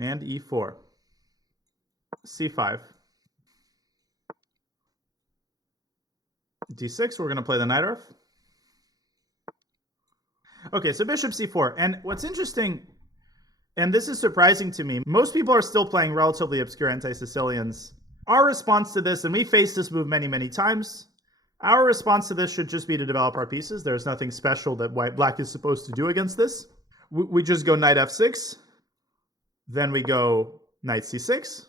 And e4. c5. d6, we're going to play the knight off. Okay, so bishop c4. And what's interesting, and this is surprising to me, most people are still playing relatively obscure anti-Sicilians. Our response to this, and we faced this move many, many times, our response to this should just be to develop our pieces. There's nothing special that black is supposed to do against this. We just go knight f6. Then we go knight c6.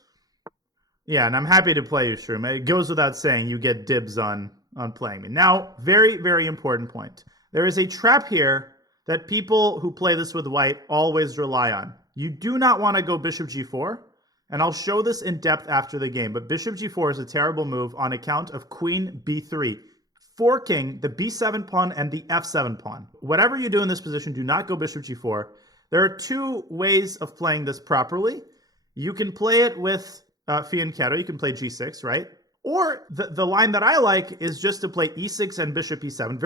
Yeah, and I'm happy to play you, Shroom. It goes without saying you get dibs on playing me. Now, very, very important point. There is a trap here that people who play this with white always rely on. You do not want to go bishop g4, and I'll show this in depth after the game, but bishop g4 is a terrible move on account of queen b3, forking the b7 pawn and the f7 pawn. Whatever you do in this position, do not go bishop g4. There are two ways of playing this properly. You can play it with fianchetto, you can play g6, right? Or the line that I like is just to play e6 and bishop e7.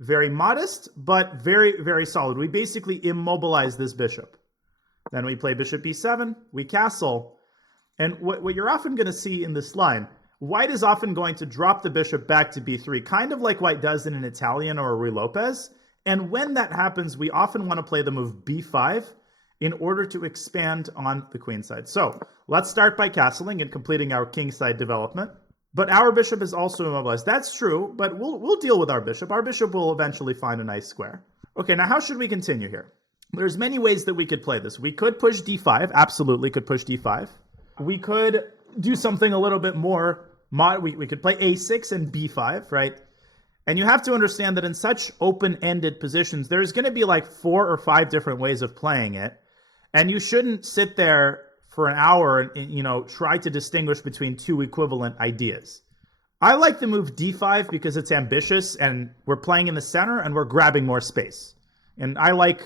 Very modest, but very, very solid. We basically immobilize this bishop. Then we play bishop e7, we castle. And what you're often going to see in this line, white is often going to drop the bishop back to b3, kind of like white does in an Italian or a Ruy Lopez. And when that happens, we often want to play the move b5 in order to expand on the queen side. So let's start by castling and completing our king side development. But our bishop is also immobilized. That's true, but we'll deal with our bishop. Our bishop will eventually find a nice square. Okay, now how should we continue here? There's many ways that we could play this. We could push d5, absolutely could push d5. We could do something a little bit more, we could play a6 and b5, right? And you have to understand that in such open-ended positions, there's going to be like 4 or 5 different ways of playing it. And you shouldn't sit there for an hour and try to distinguish between two equivalent ideas. I like the move d5 because it's ambitious and we're playing in the center and we're grabbing more space. And I like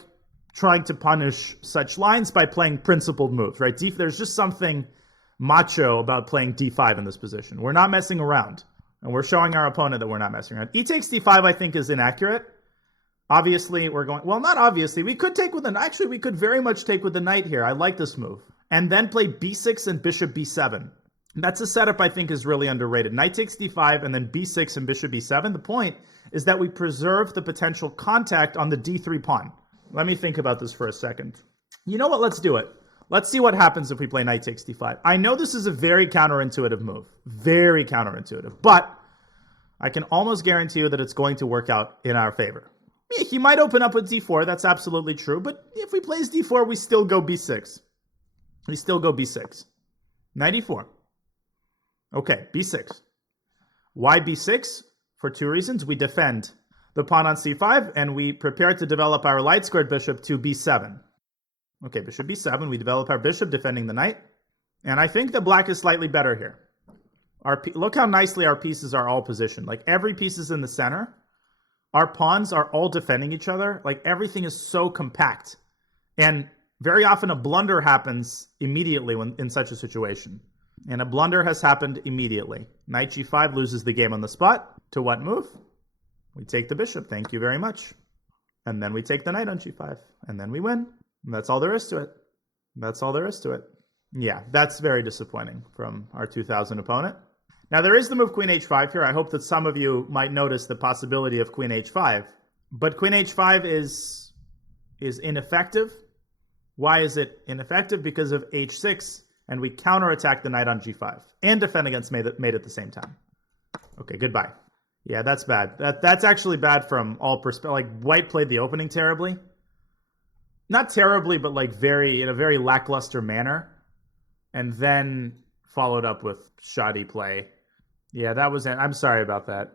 trying to punish such lines by playing principled moves, right? There's just something macho about playing d5 in this position. We're not messing around. And we're showing our opponent that we're not messing around. E takes d5, I think, is inaccurate. Obviously, we're going... Well, not obviously. We could take with the... Actually, we could very much take with the knight here. I like this move. And then play b6 and bishop b7. That's a setup I think is really underrated. Knight takes d5 and then b6 and bishop b7. The point is that we preserve the potential contact on the d3 pawn. Let me think about this for a second. You know what? Let's do it. Let's see what happens if we play knight takes d5. I know this is a very counterintuitive move. Very counterintuitive. But I can almost guarantee you that it's going to work out in our favor. He might open up with d4. That's absolutely true. But if we plays d4, we still go b6. We still go b6. Knight e4. Okay, b6. Why b6? For 2 reasons. We defend the pawn on c5, and we prepare to develop our light-squared bishop to b7. Okay, bishop b7. We develop our bishop defending the knight. And I think that black is slightly better here. Look how nicely our pieces are all positioned. Like, every piece is in the center. Our pawns are all defending each other. Like, everything is so compact. And very often a blunder happens immediately when in such a situation. And a blunder has happened immediately. Knight g5 loses the game on the spot. To what move? We take the bishop. Thank you very much. And then we take the knight on g5. And then we win. And that's all there is to it. That's all there is to it. Yeah, that's very disappointing from our 2000 opponent. Now, there is the move queen h5 here. I hope that some of you might notice the possibility of queen h5. But queen h5 is ineffective. Why is it ineffective? Because of h6, and we counterattack the knight on g5 and defend against mate at the same time. Okay, goodbye. Yeah, that's bad. That's actually bad from all perspectives. Like, white played the opening terribly. Not terribly, but like in a very lackluster manner. And then followed up with shoddy play. Yeah, that was it. I'm sorry about that.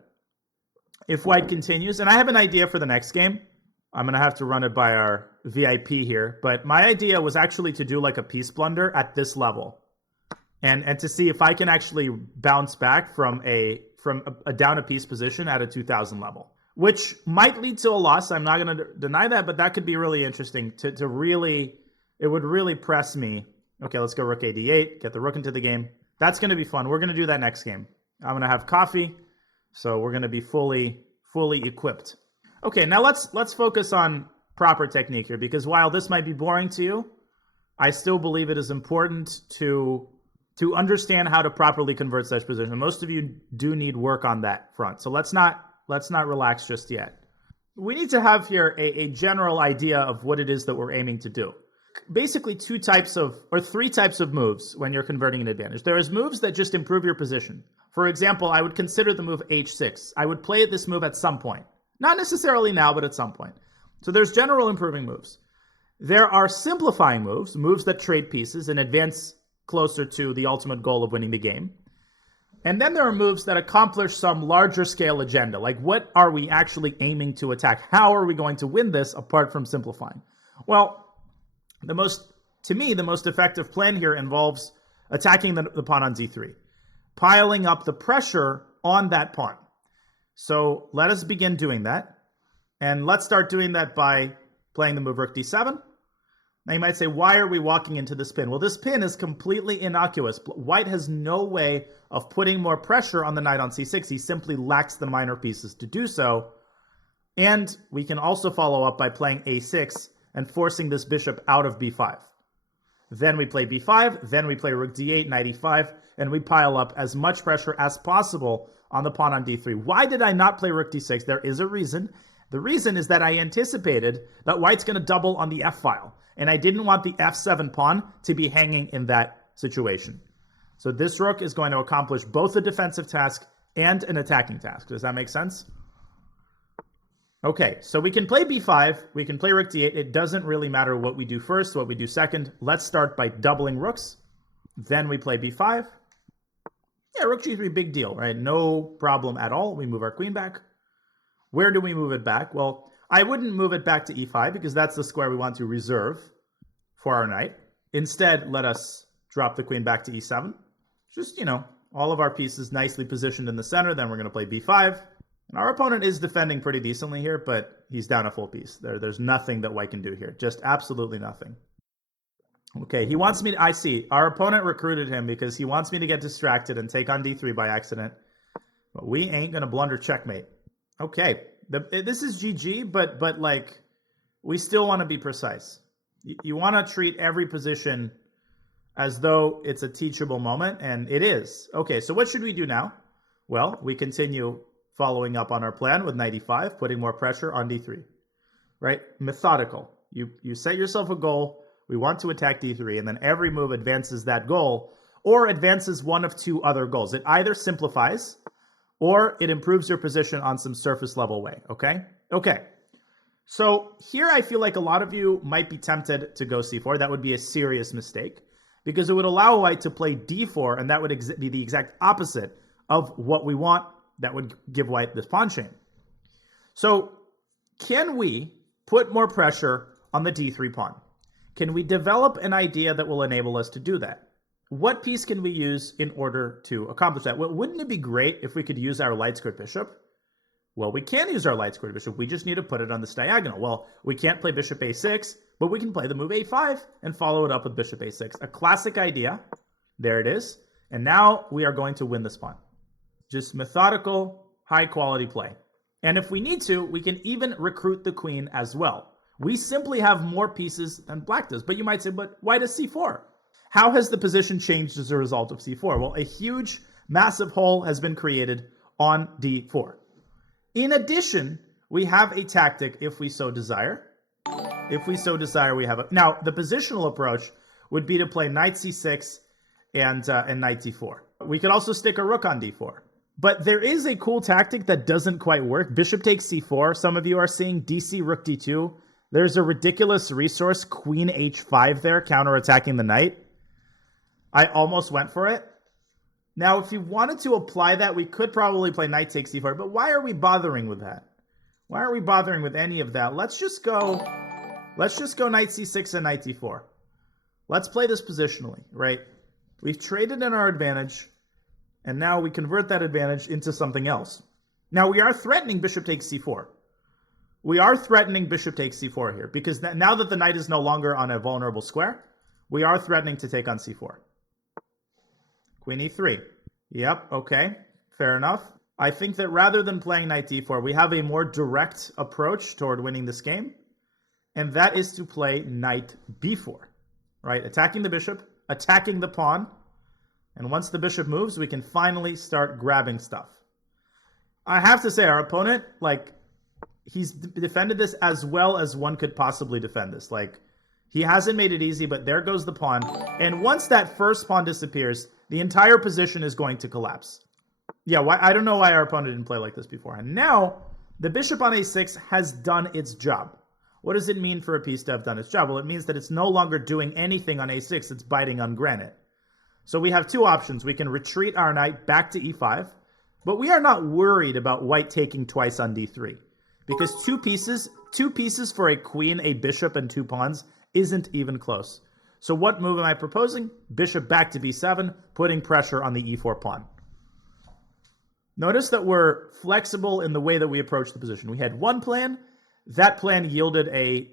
If white continues, and I have an idea for the next game. I'm going to have to run it by our VIP here. But my idea was actually to do like a piece blunder at this level. And to see if I can actually bounce back from a down a piece position at a 2000 level. Which might lead to a loss. I'm not going to deny that, but that could be really interesting to really, it would really press me. Okay, let's go rook a d8, get the rook into the game. That's going to be fun. We're going to do that next game. I'm going to have coffee, so we're going to be fully equipped. Okay, now let's focus on proper technique here, because while this might be boring to you, I still believe it is important to understand how to properly convert such position. Most of you do need work on that front. So let's not relax just yet. We need to have here a general idea of what it is that we're aiming to do. Basically three types of moves when you're converting an advantage. There is moves that just improve your position. For example, I would consider the move h6. I would play this move at some point. Not necessarily now, but at some point. So there's general improving moves. There are simplifying moves, moves that trade pieces and advance closer to the ultimate goal of winning the game. And then there are moves that accomplish some larger scale agenda, like what are we actually aiming to attack? How are we going to win this apart from simplifying? Well, the most effective plan here involves attacking the pawn on d3, piling up the pressure on that pawn. So let us begin doing that. And let's start doing that by playing the move rook d7. Now you might say, why are we walking into this pin? Well, this pin is completely innocuous. White has no way of putting more pressure on the knight on c6. He simply lacks the minor pieces to do so. And we can also follow up by playing a6 and forcing this bishop out of b5. Then we play b5, then we play rook d8, knight e5, and we pile up as much pressure as possible on the pawn on d3. Why did I not play rook d6? There is a reason. The reason is that I anticipated that white's going to double on the f-file, and I didn't want the f7 pawn to be hanging in that situation. So this rook is going to accomplish both a defensive task and an attacking task. Does that make sense? Okay, so we can play b5, we can play rook d8. It doesn't really matter what we do first, what we do second. Let's start by doubling rooks. Then we play b5. Yeah, rook g3, big deal, right? No problem at all. We move our queen back. Where do we move it back? Well, I wouldn't move it back to e5 because that's the square we want to reserve for our knight. Instead, let us drop the queen back to e7. Just, all of our pieces nicely positioned in the center. Then we're going to play b5. And our opponent is defending pretty decently here, but he's down a full piece. There's nothing that white can do here. Just absolutely nothing. Okay, he wants me to, I see. Our opponent recruited him because he wants me to get distracted and take on d3 by accident. But we ain't going to blunder checkmate. Okay, this is GG, but we still want to be precise. You want to treat every position as though it's a teachable moment, and it is. Okay, so what should we do now? Well, we continue following up on our plan with knight e5, putting more pressure on d3, right? Methodical. You set yourself a goal. We want to attack d3, and then every move advances that goal or advances one of two other goals. It either simplifies or it improves your position on some surface level way, okay? Okay, so here I feel like a lot of you might be tempted to go c4. That would be a serious mistake because it would allow white to play d4, and that would be the exact opposite of what we want. That would give white this pawn chain. So can we put more pressure on the d3 pawn? Can we develop an idea that will enable us to do that? What piece can we use in order to accomplish that? Well, wouldn't it be great if we could use our light squared bishop? Well, we can use our light squared bishop. We just need to put it on this diagonal. Well, we can't play bishop a6, but we can play the move a5 and follow it up with bishop a6. A classic idea. There it is. And now we are going to win this pawn. Just methodical, high-quality play. And if we need to, we can even recruit the queen as well. We simply have more pieces than black does. But you might say, but why does c4? How has the position changed as a result of c4? Well, a huge, massive hole has been created on d4. In addition, we have a tactic if we so desire. If we so desire, we have a... Now, the positional approach would be to play knight c6 and knight d4. We could also stick a rook on d4. But there is a cool tactic that doesn't quite work. Bishop takes c4. Some of you are seeing dc rook d2. There's a ridiculous resource, queen h5 there, counterattacking the knight. I almost went for it. Now, if you wanted to apply that, we could probably play knight takes c4. But why are we bothering with that? Why are we bothering with any of that? Let's just go knight c6 and knight d4. Let's play this positionally, right? We've traded in our advantage. And now we convert that advantage into something else. Now we are threatening bishop takes c4. We are threatening bishop takes c4 here because now that the knight is no longer on a vulnerable square, we are threatening to take on c4. Queen e3. Yep, okay, fair enough. I think that rather than playing knight d4, we have a more direct approach toward winning this game, and that is to play knight b4. right? Attacking the bishop, attacking the pawn. And once the bishop moves, we can finally start grabbing stuff. I have to say, our opponent, like, he's defended this as well as one could possibly defend this. Like, he hasn't made it easy, but there goes the pawn. And once that first pawn disappears, the entire position is going to collapse. Yeah, I don't know why our opponent didn't play like this before. And now, the bishop on a6 has done its job. What does it mean for a piece to have done its job? Well, it means that it's no longer doing anything on a6. It's biting on granite. So we have two options. We can retreat our knight back to e5, but we are not worried about white taking twice on d3, because two pieces for a queen, a bishop, and two pawns isn't even close. So what move am I proposing? Bishop back to b7, putting pressure on the e4 pawn. Notice that we're flexible in the way that we approach the position. We had one plan. That plan yielded a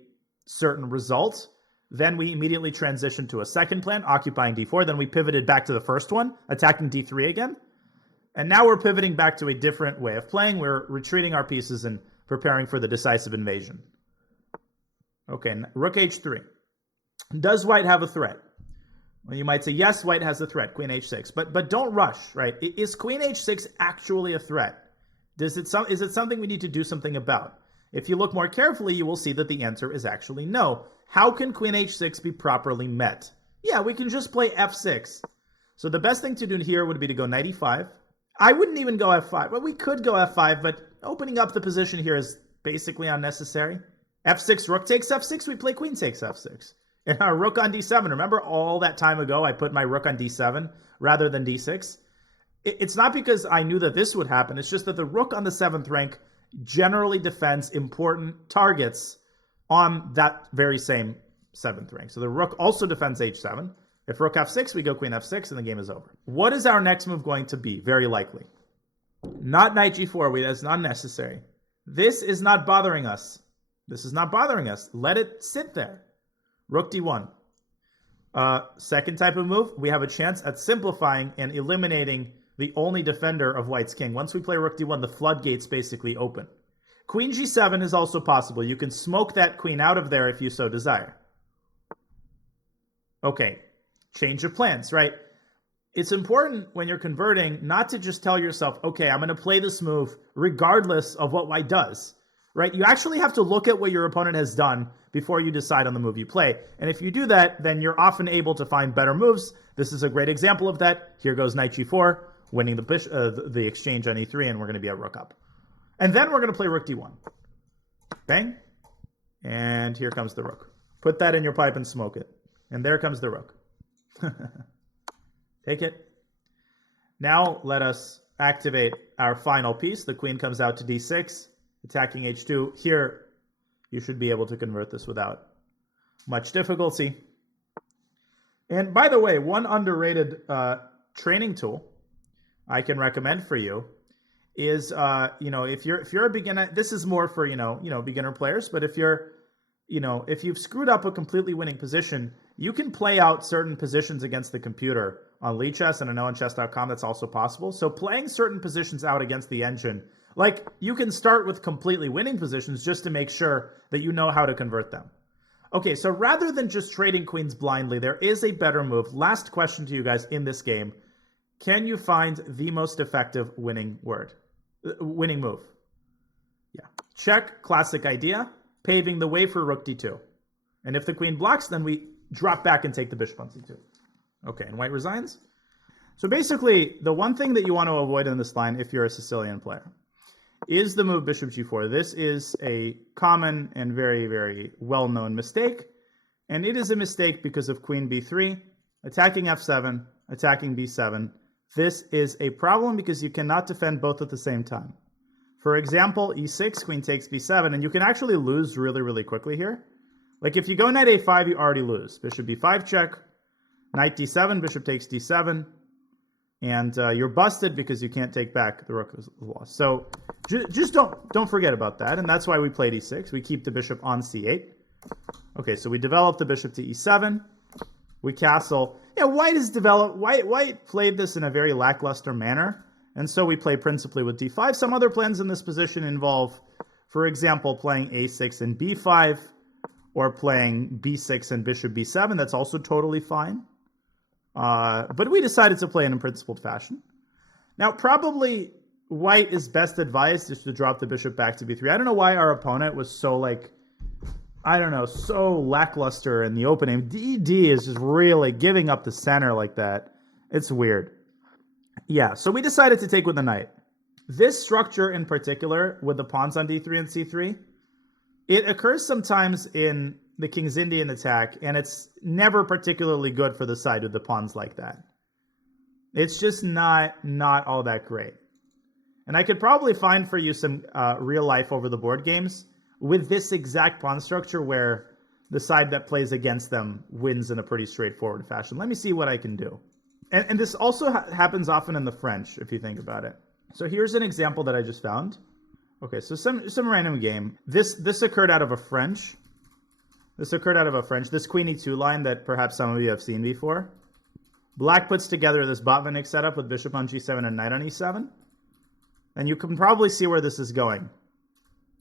certain result. Then we immediately transitioned to a second plan, occupying d4. Then we pivoted back to the first one, attacking d3 again. And now we're pivoting back to a different way of playing. We're retreating our pieces and preparing for the decisive invasion. Okay, rook h3. Does white have a threat? Well, you might say, yes, white has a threat, queen h6. But don't rush, right? Is queen h6 actually a threat? Is it something we need to do something about? If you look more carefully, you will see that the answer is actually no. How can queen h6 be properly met? Yeah, we can just play f6. So the best thing to do here would be to go knight e5. I wouldn't even go f5. Well, we could go f5, but opening up the position here is basically unnecessary. f6, rook takes f6, we play queen takes f6. And our rook on d7. Remember all that time ago I put my rook on d7 rather than d6? It's not because I knew that this would happen. It's just that the rook on the 7th rank generally defends important targets on that very same 7th rank. So the rook also defends h7. If rook f6, we go queen f6, and the game is over. What is our next move going to be? Very likely. Not knight g4. That's not necessary. This is not bothering us. This is not bothering us. Let it sit there. Rook d1. Second type of move, we have a chance at simplifying and eliminating the only defender of white's king. Once we play rook d1, the floodgates basically open. Queen g7 is also possible. You can smoke that queen out of there if you so desire. Okay, change of plans, right? It's important when you're converting not to just tell yourself, okay, I'm going to play this move regardless of what white does, right? You actually have to look at what your opponent has done before you decide on the move you play. And if you do that, then you're often able to find better moves. This is a great example of that. Here goes knight g4, winning the exchange on e3, and we're going to be at rook up. And then we're going to play rook d1. Bang. And here comes the rook. Put that in your pipe and smoke it. And there comes the rook. Take it. Now let us activate our final piece. The queen comes out to d6, attacking h2. Here, you should be able to convert this without much difficulty. And by the way, one underrated training tool I can recommend for you is, if you're a beginner, this is more for, beginner players, but if you've screwed up a completely winning position, you can play out certain positions against the computer on Lichess, and I know on chess.com that's also possible. So playing certain positions out against the engine, like you can start with completely winning positions just to make sure that you know how to convert them. Okay, so rather than just trading queens blindly, there is a better move. Last question to you guys in this game. Can you find the most effective winning move? Yeah. Check, classic idea, paving the way for rook d2. And if the queen blocks, then we drop back and take the bishop on c2. Okay, and white resigns. So basically, the one thing that you want to avoid in this line, if you're a Sicilian player, is the move bishop g4. This is a common and very, very well-known mistake. And it is a mistake because of queen b3, attacking f7, attacking b7. This is a problem because you cannot defend both at the same time. For example, e6, queen takes b7, and you can actually lose really, really quickly here. Like if you go knight a5, you already lose. Bishop b5 check, knight d7, bishop takes d7, and you're busted because you can't take back the rook is lost. So just don't forget about that, and that's why we played e6. We keep the bishop on c8. Okay, so we develop the bishop to e7. We castle. Yeah, White played this in a very lackluster manner, and so we play principally with d5. Some other plans in this position involve, for example, playing a6 and b5, or playing b6 and bishop b7. That's also totally fine. But we decided to play in a principled fashion. Now, probably white is best advised is to drop the bishop back to b3. I don't know why our opponent was so so lackluster in the opening. DD is just really giving up the center like that. It's weird. Yeah, so we decided to take with the knight. This structure in particular, with the pawns on d3 and c3, it occurs sometimes in the King's Indian attack, and it's never particularly good for the side with the pawns like that. It's just not all that great. And I could probably find for you some real life over the board games with this exact pawn structure where the side that plays against them wins in a pretty straightforward fashion. Let me see what I can do. And this also happens often in the French, if you think about it. So here's an example that I just found. Okay, so some random game. This occurred out of a French. This Queen E2 line that perhaps some of you have seen before. Black puts together this Botvinnik setup with bishop on g7 and knight on e7. And you can probably see where this is going.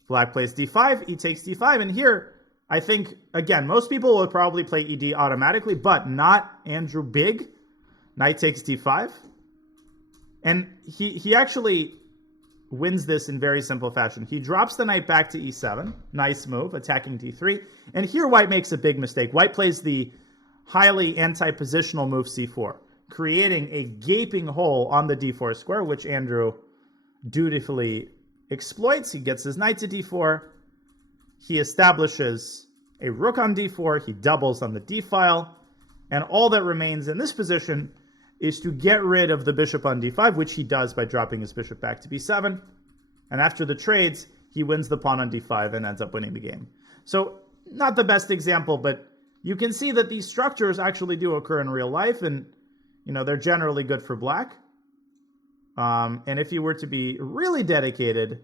Black plays d5, e takes d5, and here, I think, again, most people will probably play ed automatically, but not Andrew Big. Knight takes d5. And he actually wins this in very simple fashion. He drops the knight back to e7. Nice move, attacking d3. And here white makes a big mistake. White plays the highly anti-positional move c4, creating a gaping hole on the d4 square, which Andrew dutifully exploits. He gets his knight to d4. He establishes a rook on d4. He doubles on the d-file. And all that remains in this position is to get rid of the bishop on d5, which he does by dropping his bishop back to b7. And after the trades, he wins the pawn on d5 and ends up winning the game. So not the best example, but you can see that these structures actually do occur in real life, and they're generally good for black. And if you were to be really dedicated,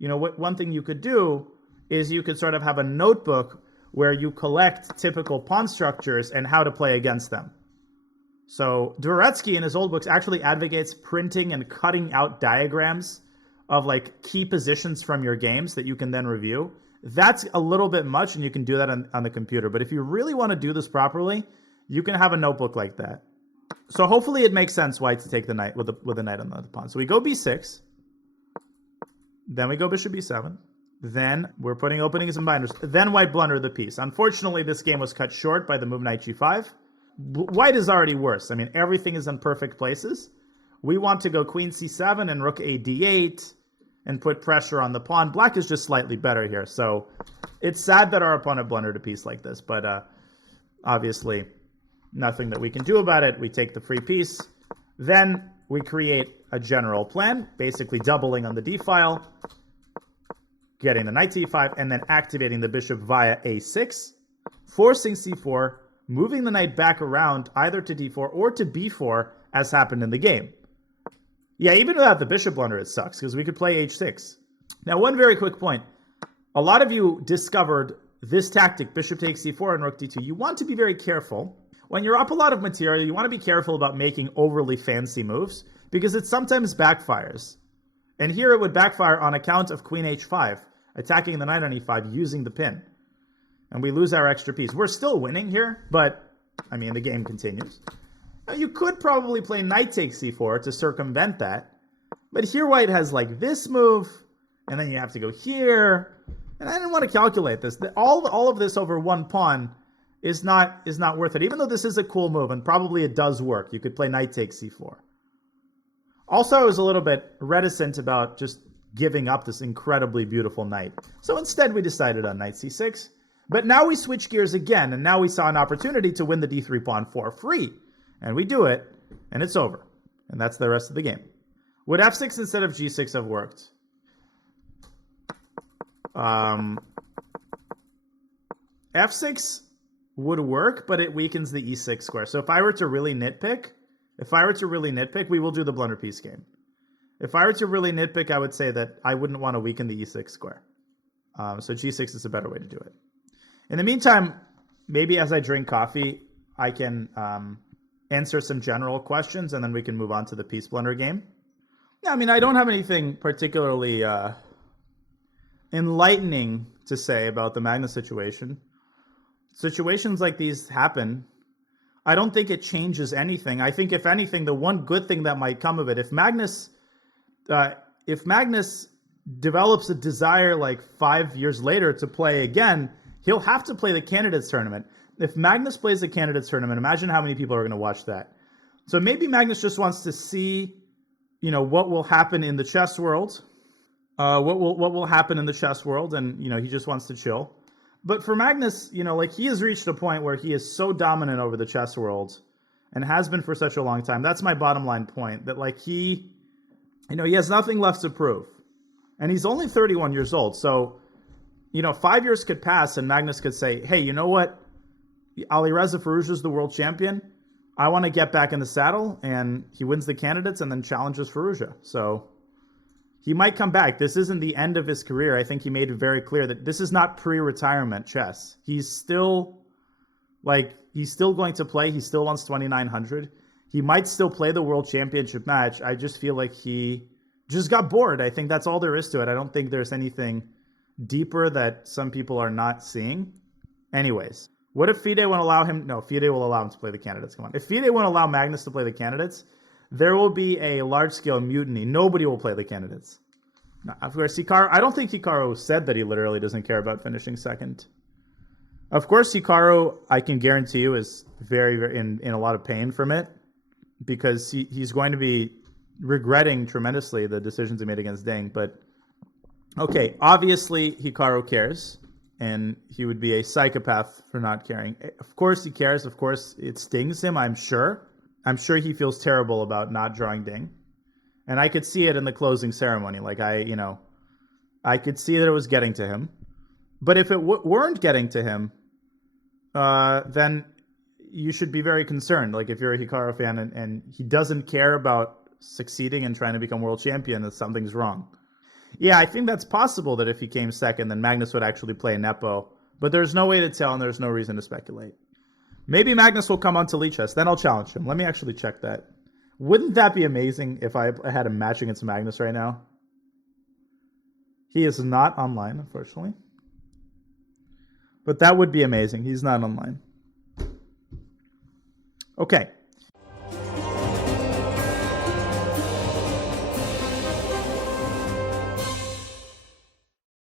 one thing you could do is you could sort of have a notebook where you collect typical pawn structures and how to play against them. So Naroditsky in his old books actually advocates printing and cutting out diagrams of key positions from your games that you can then review. That's a little bit much, and you can do that on the computer. But if you really want to do this properly, you can have a notebook like that. So hopefully it makes sense white to take the knight with the knight on the pawn. So we go b6. Then we go bishop b7. Then we're putting openings and binders. Then white blundered the piece. Unfortunately, this game was cut short by the move knight g5. White is already worse. I mean, everything is in perfect places. We want to go queen c7 and rook a d8 and put pressure on the pawn. Black is just slightly better here. So it's sad that our opponent blundered a piece like this, but obviously nothing that we can do about it. We take the free piece. Then we create a general plan, basically doubling on the d-file, getting the knight to e5, and then activating the bishop via a6, forcing c4, moving the knight back around either to d4 or to b4, as happened in the game. Yeah, even without the bishop blunder, it sucks, because we could play h6. Now, one very quick point. A lot of you discovered this tactic, bishop takes c4 and rook d2. You want to be very careful. When you're up a lot of material, you want to be careful about making overly fancy moves, because it sometimes backfires. And here it would backfire on account of queen h5, attacking the knight on e5, using the pin. And we lose our extra piece. We're still winning here, but, I mean, the game continues. Now, you could probably play knight takes c4 to circumvent that. But here white has, this move, and then you have to go here. And I didn't want to calculate this. All of this over one pawn is not worth it. Even though this is a cool move, and probably it does work. You could play knight takes c4. Also, I was a little bit reticent about just giving up this incredibly beautiful knight. So instead, we decided on knight c6. But now we switch gears again, and now we saw an opportunity to win the d3 pawn for free. And we do it, and it's over. And that's the rest of the game. Would f6 instead of g6 have worked? F6 would work, but it weakens the e6 square. So if I were to really nitpick, we will do the blunder piece game. If I were to really nitpick, I would say that I wouldn't want to weaken the e6 square. So g6 is a better way to do it. In the meantime, maybe as I drink coffee, I can answer some general questions, and then we can move on to the piece blunder game. Yeah, I mean, I don't have anything particularly enlightening to say about the Magnus situation. situations like these happen. I don't think it changes anything. I think, if anything, the one good thing that might come of it, if Magnus develops a desire like 5 years later to play again, he'll have to play the candidates tournament. If Magnus plays the candidates tournament, imagine how many people are going to watch that. So maybe Magnus just wants to see, what will happen in the chess world. What will happen in the chess world, and he just wants to chill. But for Magnus, he has reached a point where he is so dominant over the chess world, and has been for such a long time. That's my bottom line point. That he has nothing left to prove, and he's only 31 years old. So, 5 years could pass, and Magnus could say, "Hey, you know what? Alireza Firouzja is the world champion. I want to get back in the saddle," and he wins the candidates and then challenges Firouzja. So he might come back. This isn't the end of his career. I think he made it very clear that this is not pre-retirement chess. He's still going to play. He still wants 2,900. He might still play the world championship match. I just feel like he just got bored. I think that's all there is to it. I don't think there's anything deeper that some people are not seeing. Anyways, what if FIDE won't allow him? No, FIDE will allow him to play the candidates. Come on. If FIDE won't allow Magnus to play the candidates, there will be a large-scale mutiny. Nobody will play the candidates. Now, of course, I don't think Hikaru said that he literally doesn't care about finishing second. Of course, Hikaru, I can guarantee you, is very, very in a lot of pain from it, because he's going to be regretting tremendously the decisions he made against Ding. But, okay, obviously Hikaru cares, and he would be a psychopath for not caring. Of course he cares. Of course it stings him, I'm sure. I'm sure he feels terrible about not drawing Ding. And I could see it in the closing ceremony. I could see that it was getting to him. But if it weren't getting to him, then you should be very concerned. If you're a Hikaru fan and he doesn't care about succeeding and trying to become world champion, that something's wrong. Yeah, I think that's possible that if he came second, then Magnus would actually play Nepo. But there's no way to tell, and there's no reason to speculate. Maybe Magnus will come on to Elite Chess. Then I'll challenge him. Let me actually check that. Wouldn't that be amazing if I had a match against Magnus right now? He is not online, unfortunately. But that would be amazing. He's not online. Okay.